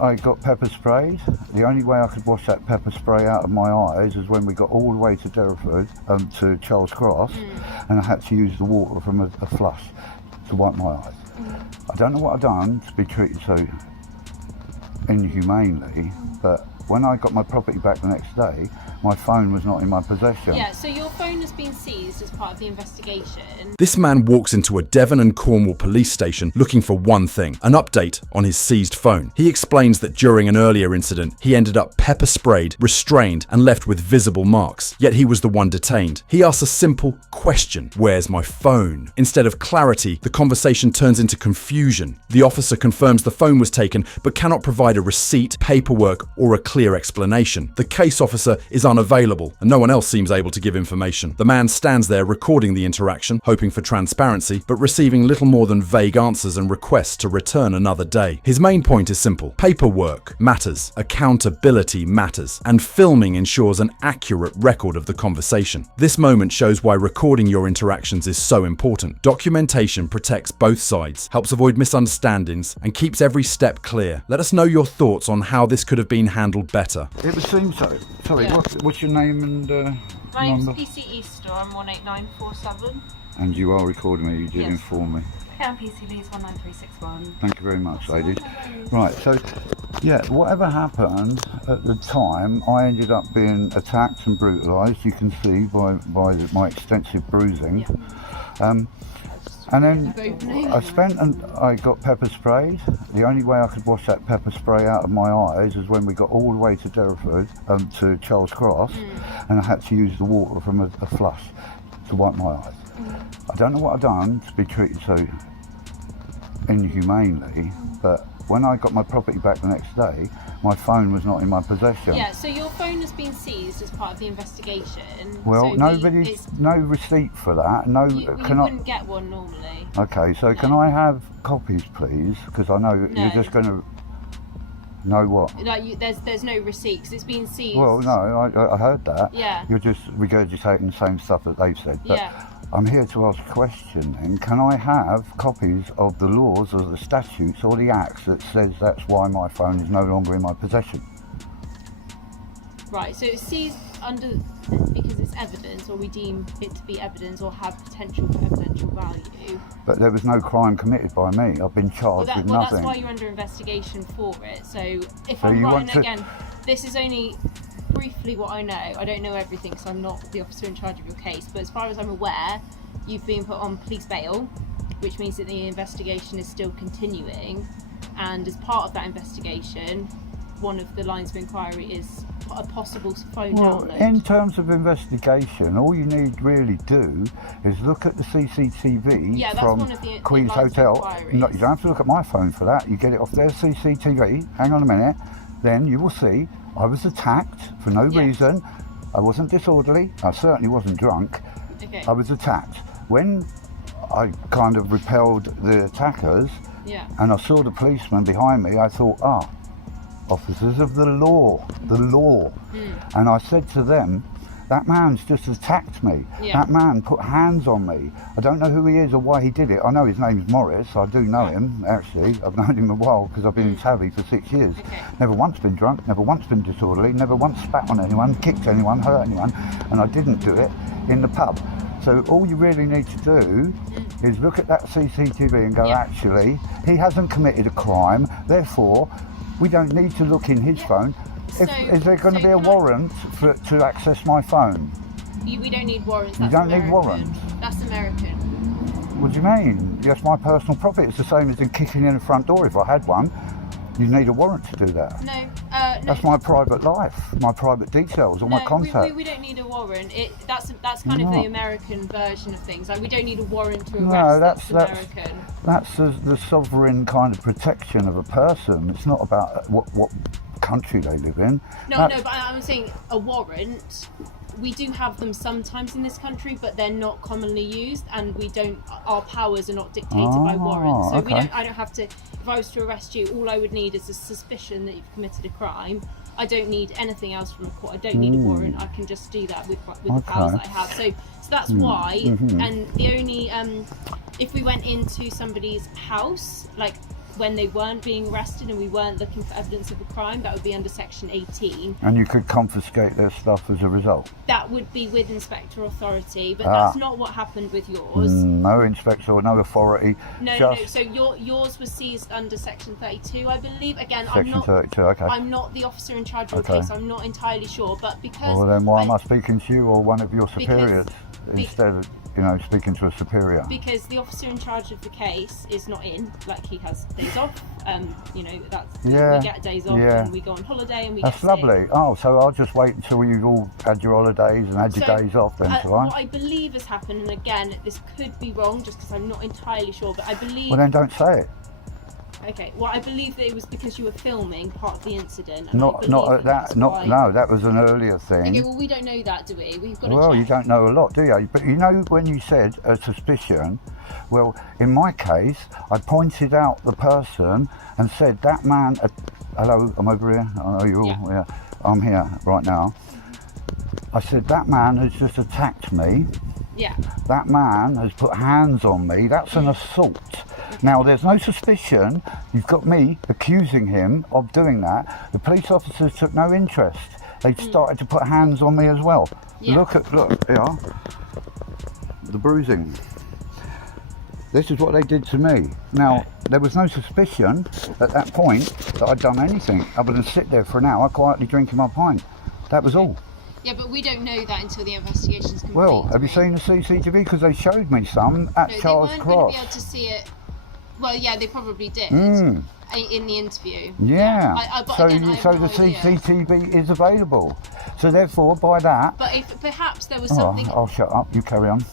I got pepper sprayed. The only way I could wash that pepper spray out of my eyes is when we got all the way to Derriford, to Charles Cross, and I had to use the water from a flush to wipe my eyes. I don't know what I've done to be treated so inhumanely, but when I got my property back the next day, my phone was not in my possession. Yeah, so your phone has been seized as part of the investigation. This man walks into a Devon and Cornwall police station looking for one thing, an update on his seized phone. He explains that during an earlier incident, he ended up pepper sprayed, restrained, and left with visible marks. Yet he was the one detained. He asks a simple question: where's my phone? Instead of clarity, the conversation turns into confusion. The officer confirms the phone was taken, but cannot provide a receipt, paperwork, or a clear explanation. The case officer is unavailable, and no one else seems able to give information. The man stands there recording the interaction, hoping for transparency, but receiving little more than vague answers and requests to return another day. His main point is simple: paperwork matters, accountability matters, and filming ensures an accurate record of the conversation. This moment shows why recording your interactions is so important. Documentation protects both sides, helps avoid misunderstandings, and keeps every step clear. Let us know your thoughts on how this could have been handled better. It would seem so. Sorry, Yeah. what's your name and My name's number? PC Easter, I'm 18947. And you are recording me, you did Yes. inform me. Okay, I'm PC Lee's 19361. Thank you very much, ladies. Right, so, yeah, whatever happened at the time, I ended up being attacked and brutalised, you can see by my extensive bruising. And then I got pepper sprayed. The only way I could wash that pepper spray out of my eyes is when we got all the way to Derriford, to Charles Cross, and I had to use the water from a flush to wipe my eyes. I don't know what I've done to be treated so inhumanely, but when I got my property back the next day, my phone was not in my possession. Yeah, so your phone has been seized as part of the investigation. Well, so no receipt for that. No, you wouldn't get one normally. Okay, so can I have copies, please? Because I know you're just going to know what. Like there's no receipt because it's been seized. Well, no, I heard that. Yeah. You're just regurgitating the same stuff that they've said. But Yeah. I'm here to ask a question then. Can I have copies of the laws or the statutes or the acts that says that's why my phone is no longer in my possession? Right, so it's seized because it's evidence, or we deem it to be evidence or have potential for evidential value. But there was no crime committed by me. I've been charged with nothing. That's why you're under investigation for it. So if So I'm you right, want and again, this is only briefly what I know. I don't know everything because I'm not the officer in charge of your case. But as far as I'm aware, you've been put on police bail, which means that the investigation is still continuing. And as part of that investigation, one of the lines of inquiry is a possible phone download. In terms of investigation, all you need really do is look at the CCTV from one of the Queen's lines of Hotel. inquiries. No, you don't have to look at my phone for that. You get it off their CCTV. Hang on a minute. Then you will see I was attacked for no reason. I wasn't disorderly. I certainly wasn't drunk. Okay. I was attacked. When I kind of repelled the attackers and I saw the policeman behind me, I thought, officers of the law. And I said to them, that man's just attacked me. That man put hands on me. I don't know who he is or why he did it. I know his name's Morris. I do know him, actually. I've known him a while because I've been in Tabby for 6 years. Never once been drunk, never once been disorderly, never once spat on anyone, kicked anyone, hurt anyone, and I didn't do it in the pub. So all you really need to do is look at that CCTV and go, actually, he hasn't committed a crime, therefore, we don't need to look in his phone. Is there going to be a warrant to access my phone? We don't need warrants. You don't need warrants? That's American. What do you mean? That's my personal property. It's the same as in kicking in the front door. If I had one, you'd need a warrant to do that. No. That's my private life, my private details, or my contact. We don't need a warrant. That's kind of the American version of things. Like we don't need a warrant to arrest. No, that's American. That's the sovereign kind of protection of a person. It's not about what country they live in. No, but I'm saying a warrant. We do have them sometimes in this country, but they're not commonly used, and we don't. Our powers are not dictated by warrants, so I don't have to. If I was to arrest you, all I would need is a suspicion that you've committed a crime. I don't need anything else from a court. I don't need a warrant. I can just do that with the powers that I have. So that's why. And the only if we went into somebody's house, like when they weren't being arrested and we weren't looking for evidence of a crime, that would be under section 18. And you could confiscate their stuff as a result? That would be with inspector authority, but that's not what happened with yours. No inspector or no authority. No. So yours was seized under section 32, I believe. Again, Section 32, okay. I'm not the officer in charge of the case, I'm not entirely sure, but because... Well, then why am I speaking to you or one of your superiors instead of, speaking to a superior? Because the officer in charge of the case is not in, like he has days off, we get days off and we go on holiday and we That's get lovely. sick. Oh, so I'll just wait until you've all had your holidays and had your days off then, shall I? What I believe has happened, and again, this could be wrong just because I'm not entirely sure, but I believe... Well, then don't say it. Okay, well, I believe that it was because you were filming part of the incident. And No, that was an earlier thing. Okay, well, we don't know that, do we? We've got to Well, check. you don't know a lot, do you? But when you said a suspicion, well, in my case, I pointed out the person and said, that man, hello, I'm over here. I know you all, yeah. I'm here right now. I said, that man has just attacked me. Yeah. That man has put hands on me. That's an assault. Now, there's no suspicion. You've got me accusing him of doing that. The police officers took no interest. They started to put hands on me as well. Yeah. Look, here. The bruising. This is what they did to me. Now, there was no suspicion at that point that I'd done anything other than sit there for an hour quietly drinking my pint. That was all. Yeah, but we don't know that until the investigation's complete. Well, have you seen the CCTV? Because they showed me some at Charles Cross. They weren't Cross. going to be able to see it. Well, yeah, they probably did in the interview. Yeah. So the CCTV is available. So therefore, by that. But if perhaps there was something. I'll shut up. You carry on.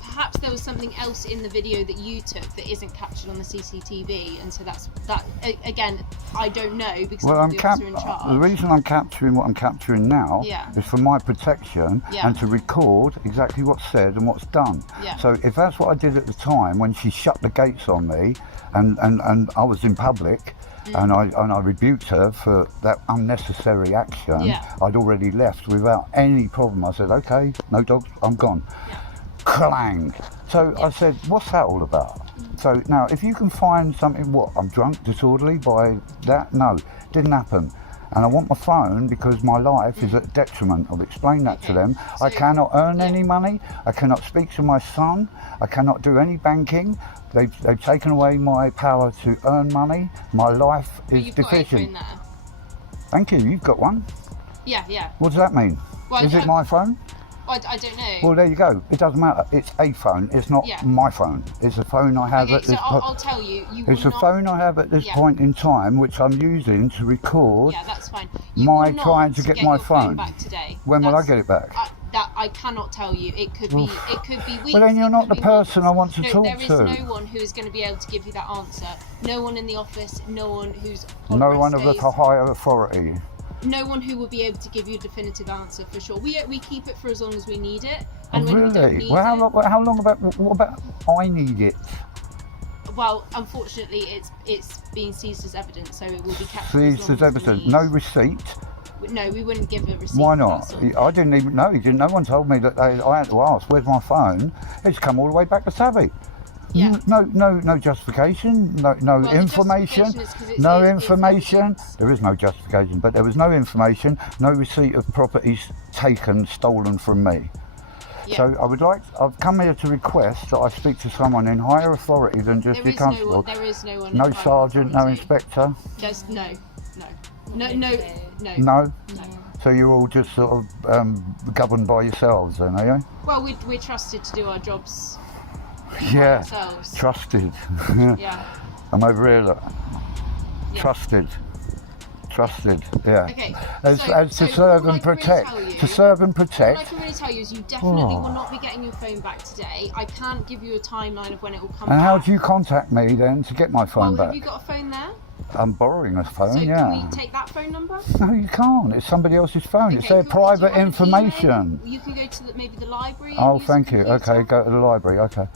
Perhaps there was something else in the video that you took that isn't captured on the CCTV, and so that again, I don't know because I'm the officer in charge. The reason I'm capturing what I'm capturing now is for my protection and to record exactly what's said and what's done. Yeah. So if that's what I did at the time when she shut the gates on me, and I was in public. And I rebuked her for that unnecessary action. I'd already left without any problem. I said, okay, no dogs, I'm gone. Clang. So I said, what's that all about? So now, if you can find something, I'm drunk, disorderly by that? No, didn't happen. And I want my phone because my life is at detriment. I've explained that to them. So, I cannot earn any money. I cannot speak to my son. I cannot do any banking. They've taken away my power to earn money. My life is deficient. Got a phone there. Thank you. You've got one. Yeah. What does that mean? Well, is it my phone? I don't know. Well, there you go. It doesn't matter. It's a phone. It's not my phone. It's a phone I have at this point. I'll tell you. It's a phone I have at this point in time, which I'm using to record. Yeah, that's fine. Trying to get my phone back today. When will I get it back? That I cannot tell you. It could be weeks. Well, then you're not the person I want to talk to. There is no one who is going to be able to give you that answer. No one in the office. No one who's. No one of the higher authority. No one who will be able to give you a definitive answer for sure. We keep it for as long as we need it. And when we don't need it, how long about? What about I need it? Well, unfortunately, it's being seized as evidence, so it will be kept. Seized as evidence. No receipt. No, we wouldn't give a receipt. Why not? I didn't even know. No one told me that. I had to ask, where's my phone? It's come all the way back to Savvy. Yeah. No justification, no information, no information. There is no justification, but there was no information, no receipt of properties taken, stolen from me. Yeah. So I've come here to request that I speak to someone in higher authority than just the constable. There is no one. No sergeant, no inspector. There's no. So you're all just sort of governed by yourselves then, are you? Well, we're trusted to do our jobs. Yeah, ourselves. Trusted. Yeah. I'm over here, look. Yeah. Trusted. Yeah. Okay. As to serve and protect. To serve and protect. What I can really tell you is you definitely will not be getting your phone back today. I can't give you a timeline of when it will come back. And how do you contact me then to get my phone back? Have you got a phone there? I'm borrowing a phone, so can we take that phone number? No, you can't. It's somebody else's phone. Okay, it's their private information. You can go to maybe the library. Oh, thank you. Okay, go to the library. Okay.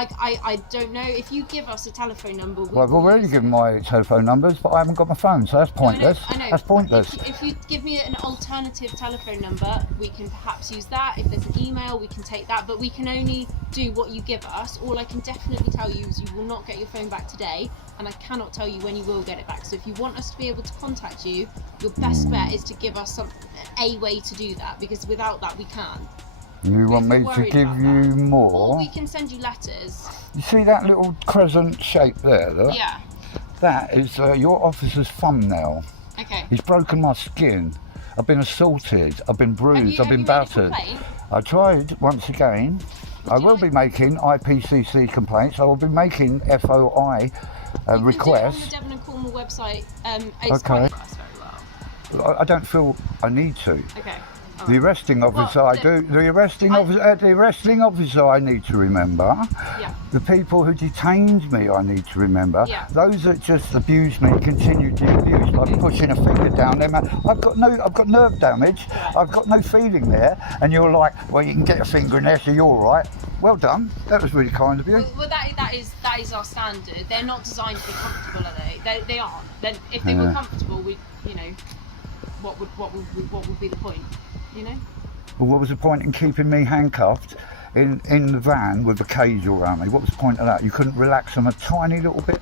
I don't know. If you give us a telephone number... Well, I've already given my telephone numbers, but I haven't got my phone, so that's pointless. I know. That's pointless. If you give me an alternative telephone number, we can perhaps use that. If there's an email, we can take that, but we can only do what you give us. All I can definitely tell you is you will not get your phone back today. and I cannot tell you when you will get it back. So if you want us to be able to contact you, your best bet is to give us a way to do that, because without that we can't. You want me to give you more? Or we can send you letters. You see that little crescent shape there? Look? Yeah. That is your officer's thumbnail. Okay. He's broken my skin. I've been assaulted. I've been bruised. I've been battered. I tried once again. I will be making IPCC complaints. I will be making FOI requests. You can do it on the Devon and Cornwall website. Okay. For us very well. I don't feel I need to. Okay. The arresting officer, I do. The arresting officer, I need to remember. Yeah. The people who detained me, I need to remember. Yeah. Those that just abused me, continued to abuse, like pushing a finger down them. I've got nerve damage. I've got no feeling there. And you're like, well, you can get a finger in there, so you're all right. Well done. That was really kind of you. Well, that is our standard. They're not designed to be comfortable, are they? They aren't. Then if they were comfortable, what would be the point? Well, what was the point in keeping me handcuffed in the van with a cage around me? What was the point of that? You couldn't relax them a tiny little bit?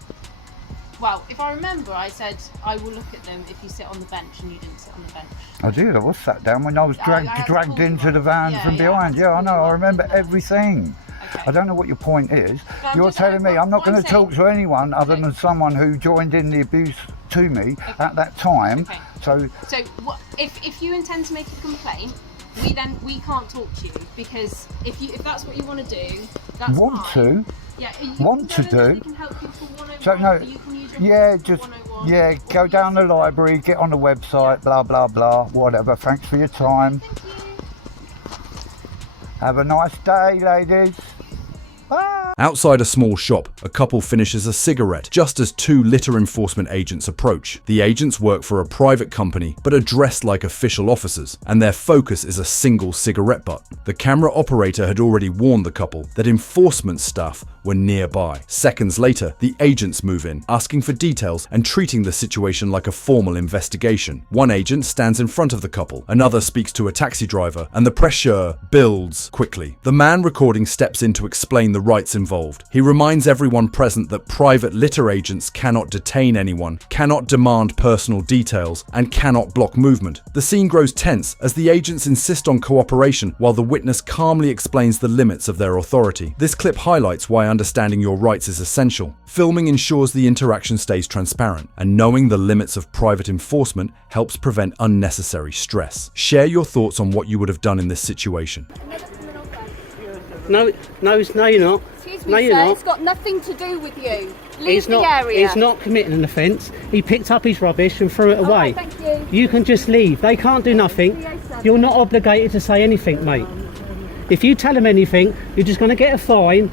Well, if I remember, I said I will look at them if you sit on the bench, and you didn't sit on the bench. I did. I was sat down when I was dragged into the van from behind. Yeah, I know. I remember everything. Okay. I don't know what your point is. You're telling me I'm not going to talk to anyone other than someone who joined in the abuse to me at that time. Okay. So what, if you intend to make a complaint, we can't talk to you, because if that's what you want to do, that's fine. Yeah, want to do. We can help you for 101. So no, you can use your go down the library, get on the website, blah blah blah, whatever. Thanks for your time. Thank you. Have a nice day, ladies. Bye. Outside a small shop, a couple finishes a cigarette just as two litter enforcement agents approach. The agents work for a private company but are dressed like official officers, and their focus is a single cigarette butt. The camera operator had already warned the couple that enforcement staff were nearby. Seconds later, the agents move in, asking for details and treating the situation like a formal investigation. One agent stands in front of the couple, another speaks to a taxi driver, and the pressure builds quickly. The man recording steps in to explain the rights involved. He reminds everyone present that private litter agents cannot detain anyone, cannot demand personal details, and cannot block movement. The scene grows tense as the agents insist on cooperation while the witness calmly explains the limits of their authority. This clip highlights why understanding your rights is essential. Filming ensures the interaction stays transparent, and knowing the limits of private enforcement helps prevent unnecessary stress. Share your thoughts on what you would have done in this situation. No, you're not. Excuse me, no, you're sir, not. it's got nothing to do with you. Leave the area. He's not committing an offence. He picked up his rubbish and threw it away. Right, thank you. You can just leave. They can't do nothing. You're not obligated to say anything, mate. If you tell them anything, you're just going to get a fine.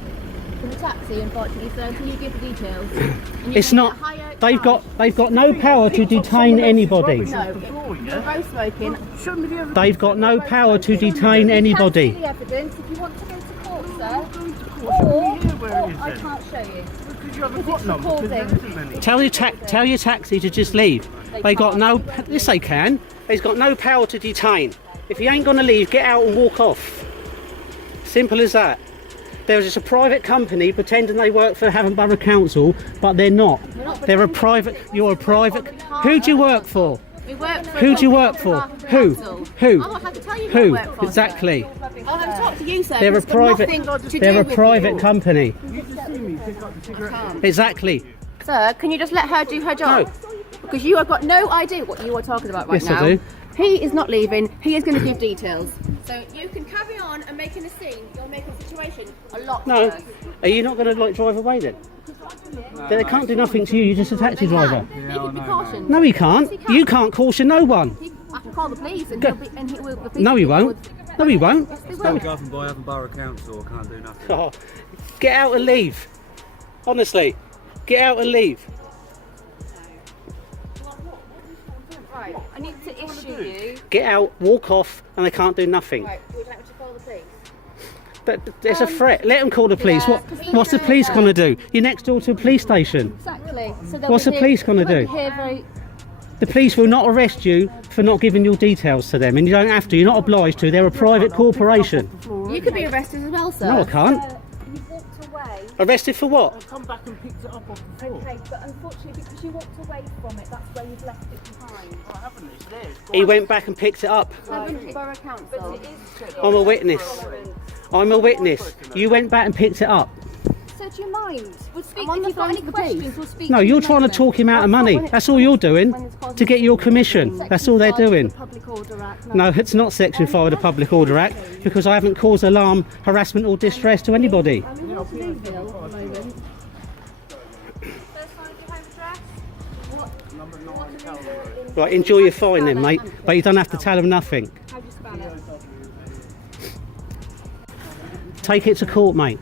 In the taxi, unfortunately, sir, until you give the details. It's not. They've got no power to detain anybody. No, you're both smoking. They've got no power to detain anybody. You can see the evidence if you want to go to court, sir. Or I can't show you. Because it's recording. Tell your taxi to just leave. They got no. Yes, they can. They've got no power to detain. If you ain't gonna leave, get out and walk off. Simple as that. There's just a private company pretending they work for Havant Borough Council, but they're not. They're a private. You're a private. Who do you work for? We work for Who do you work for? Who? I won't have to tell you who I work for. Exactly. I'll have to talk to you, sir. They're a It's got nothing to private. do They're a with private you. company. Exactly. Sir, can you just let her do her job? No. Because you have got no idea what you are talking about right Yes, now. I do. He is not leaving. He is going to give details. So you can carry on and making a scene. You'll make a situation a lot No. worse. Are you not going to drive away then? They can't do nothing to you. You're just a taxi driver. He can be cautioned. No, he can't. You can't caution no one. I can call the police and, Go. he will. The police No, he will- won't. No, he won't. Yes, they Still will. governed by Havant Borough Council, can't do nothing. Oh, get out and leave. Honestly, get out and leave. Right, I need to issue you. Get out, walk off, and they can't do nothing. Right, would you like me to call the police? There's a threat. Let them call the police. yeah, What's the police going to do? You're next door to a police station. Exactly. So they'll What's be the here- police gonna they'll do? be here very- The police will not arrest you for not giving your details to them, and you don't have to. You're not obliged to. They're a private corporation. You could be arrested as well, sir. No, I can't. You walked away Arrested for what? I come back and picked it up off the floor. Okay, but unfortunately, because you walked away from it, that's where you've left it behind. I haven't, it's there. It's He went back and picked it up. Borough Council. But it is I'm a witness. I'm a witness. You went back and picked it up. So do you mind? We'll speak. If you've got any questions, we'll speak. No, you're trying to talk him out of money. That's all you're doing. To get your commission. That's all they're doing. Public Order Act. No, it's not Section 5 of the Public Order Act because I haven't caused alarm, harassment or distress to anybody. First line of your home address? Right, enjoy your fine then, mate. But you don't have to tell them nothing. How do you spell it? Take it to court, mate.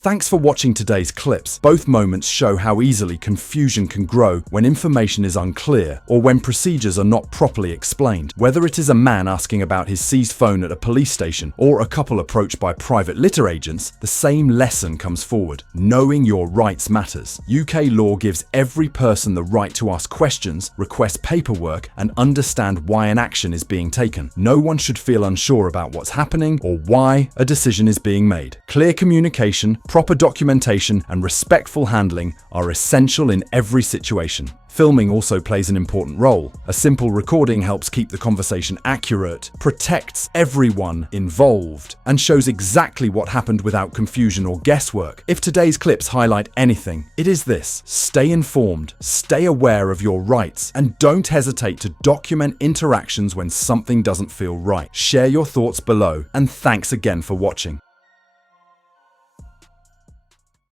Thanks for watching today's clips. Both moments show how easily confusion can grow when information is unclear or when procedures are not properly explained. Whether it is a man asking about his seized phone at a police station or a couple approached by private litter agents, the same lesson comes forward. Knowing your rights matters. UK law gives every person the right to ask questions, request paperwork, and understand why an action is being taken. No one should feel unsure about what's happening or why a decision is being made. Clear communication, proper documentation, and respectful handling are essential in every situation. Filming also plays an important role. A simple recording helps keep the conversation accurate, protects everyone involved, and shows exactly what happened without confusion or guesswork. If today's clips highlight anything, it is this: stay informed, stay aware of your rights, and don't hesitate to document interactions when something doesn't feel right. Share your thoughts below, and thanks again for watching.